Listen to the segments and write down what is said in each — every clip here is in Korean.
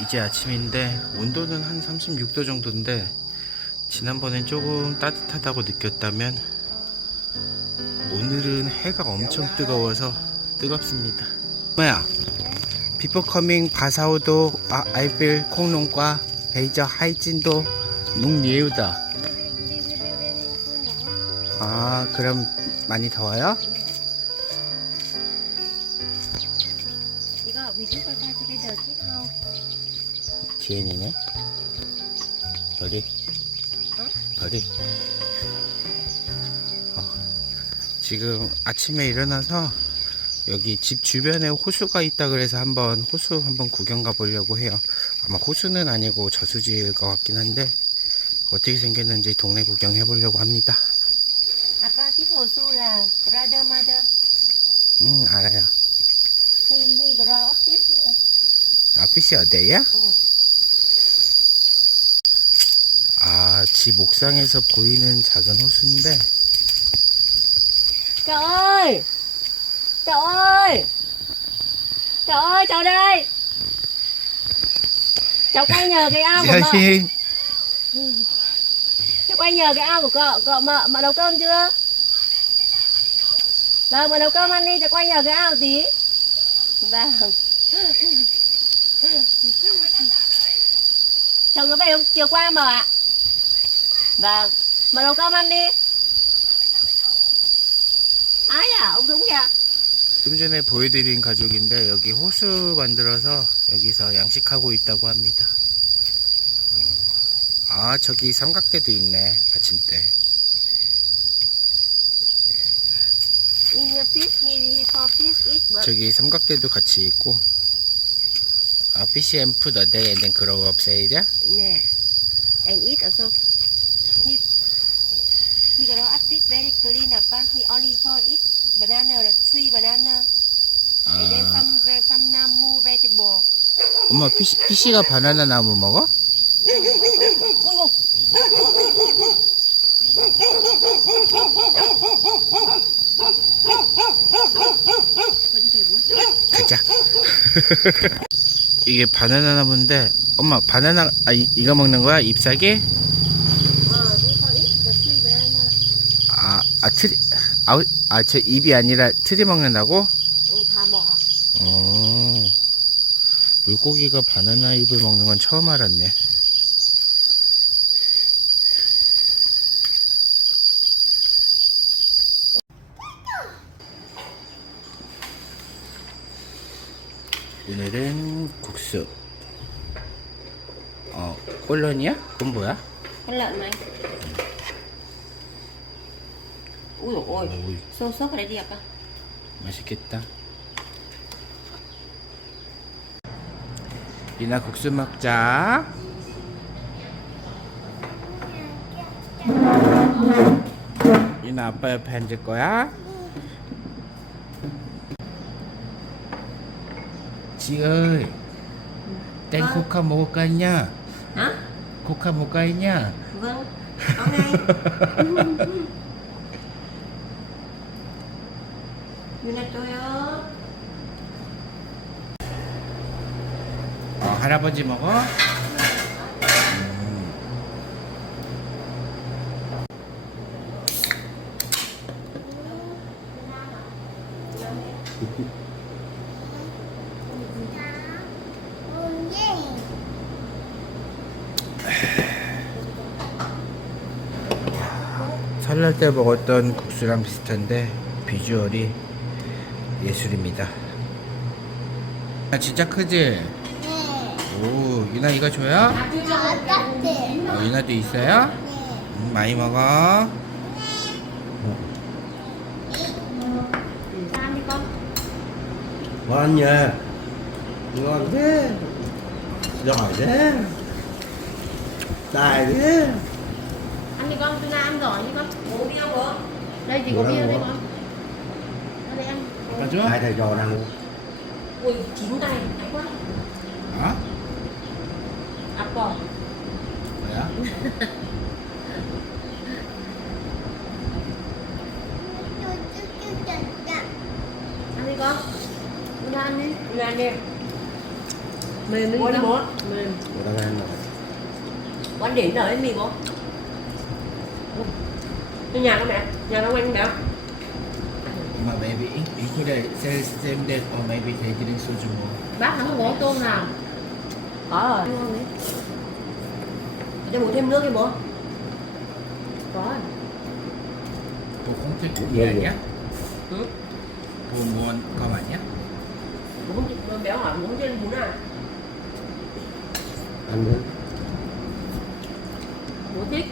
이제 아침인데 온도는 한 36도 정도인데 지난번엔 조금 따뜻하다고 느꼈다면 오늘은 해가 엄청 뜨거워서 뜨겁습니다. 뭐야? 비포 커밍 바사오도 아, 알빌 콩농과 베이저 하이진도 농리우다. 아 그럼 많이 더워요? 디엔이네. 별이. 별이. 어, 지금 아침에 일어나서 여기 집 주변에 호수가 있다 그래서 한번 호수 한번 구경 가보려고 해요. 아마 호수는 아니고 저수지일 것 같긴 한데 어떻게 생겼는지 동네 구경해 보려고 합니다. 아빠 hồ su là brother mother 응 알아요. grow up this 아 피시 어디야? 응. 집 옥상에서 보이는 작은 호수인데 Cậu ơi Cậu ơi Cậu ơi cháu đây Cháu quay nhờ cái ao của mợ 자신 Cháu quay nhờ cái ao của cậu Cậu mợ, mợ nấu cơm chưa Vâng mợ nấu cơm ăn đi Cháu quay nhờ cái ao tí Vâng Chồng nó về hôm chiều qua mợ ạ Vâng Mợ nấu cơm ăn đi Ai à ông Dũng kìa 좀 전에 보여드린 가족인데 여기 호수 만들어서 여기서 양식하고 있다고 합니다. 어. 아 저기 삼각대도 있네 but 저기 삼각대도 같이 있고. 아 and then grow up say that? nè and eat also. He grow up fish very clean uh, He only for eat banana, like three banana, and then 아 some ve- some namu vegetable. 엄마 피시 피시가 바나나 나무 먹어? 어이구. 어디 대고? 가자. 이게 바나나 나무인데 엄마 바나나 아 이, 이거 먹는 거야 잎사귀? Uh, we for eat the three banana. 아, 아 트리 아, 아, 저 잎이 아니라 트리 먹는다고? 응, 다 먹어. 어. 물고기가 바나나 잎을 먹는 건 처음 알았네. 오늘은 국수. 어, 꼴런이야? 그건 뭐야? Ui. xô xốp ở đây đẹp à? 맛있겠다. 이나 국수 먹자. 이나 아빠 옆에 앉을 거야? 지ơi 땡 코카 먹을 거 있냐? Hả? 코카 먹을 거 있냐? Ngay. 유 나토요. 어, 할아버지 먹어? 설날 때 먹었던 국수랑 비슷한데 비주얼이 예술입니다. 아, 진짜 크지? 오, 유나 이거 줘요? 어, 유나도 있어요? 음, 많이 먹어. Đi con, ăn giỏi đi con. Uống bia không? Đây thì có Uống bia đây uống. con. Ở đây ăn. Được chưa? Hai thầy trò đang Ui, chín tay, thái quá. Hả? À, Apple Vậy á? ăn đi con. Ra ăn đi. Ra ăn đi mềm đi con bố. Mềm. Ủa, đang ăn rồi. Quán đỉnh rồi mì bố. Cái nhà con mẹ nhà con anh mẹ. Mà maybe included same date or maybe they didn't soju more. bác không có tôm nào Có rồi. ngon đấy Cho bố thêm nước đi bố. có rồi. Cô không thích Cũng gì nhiều nhé. Ừ. Cô muốn có bạn nhé. Bố không chịu- béo hỏi bố không trên bún à? Ăn nữa. Bố thích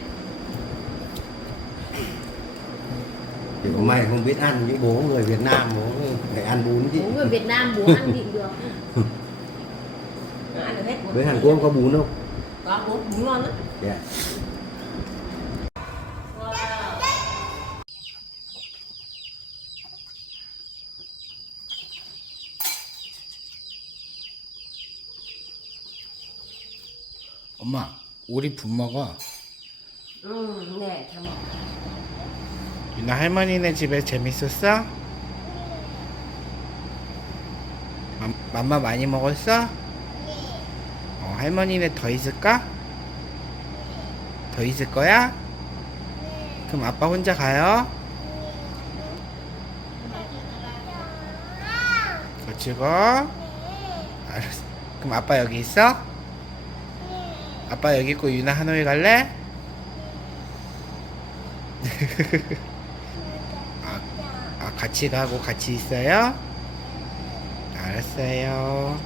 Chỉ có mày không biết ăn những bố người Việt Nam bố phải ăn bún chứ. bố người Việt Nam bố ăn nhịn được Ăn được hết. bố. Với Hàn Quốc có bún không? Có bố bún ngon lắm. Dạ. 엄마, 우리 분모가 응, 네, 다 먹어. 유나 할머니네 집에 재밌었어? 맘- 맘마 많이 먹었어? 어, 할머니네 더 있을까? 더 있을 거야? 그럼 아빠 혼자 가요? 그치고 알았어 그럼 아빠 여기 있어? 아빠 여기 있고 유나 하노이 갈래? 아, 아 같이 가고 같이 있어요? 알았어요.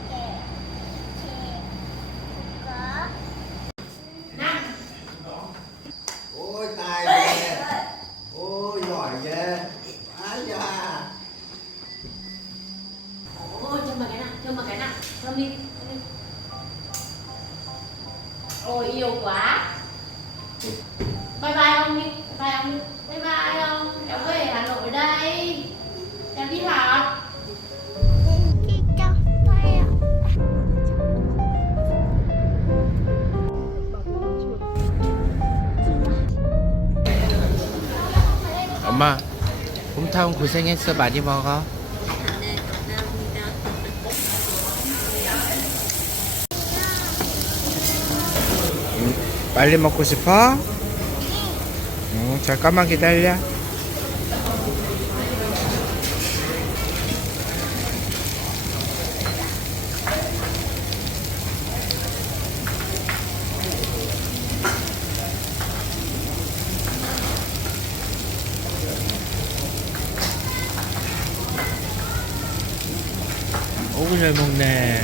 Ôi tài ghê. Ôi giỏi ghê. Á da. ôi cho mà cái nào cho mà cái nào không đi ôi yêu quá 엄마, 홈타운 고생했어. 많이 먹어. 응, 빨리 먹고 싶어? 응, 잠깐만 기다려. 잘 먹네.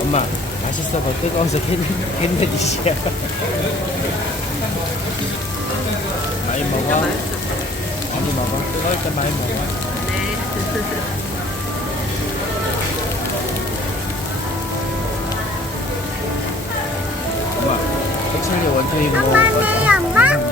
엄마, 맛있어. 더 뜨거워서 캔, 캔들이시야. 많이 먹어. 많이 먹어. 뜨거울 때 많이 먹어. 엄마, 생일 원숭이 먹어. 엄마, 네, 엄마.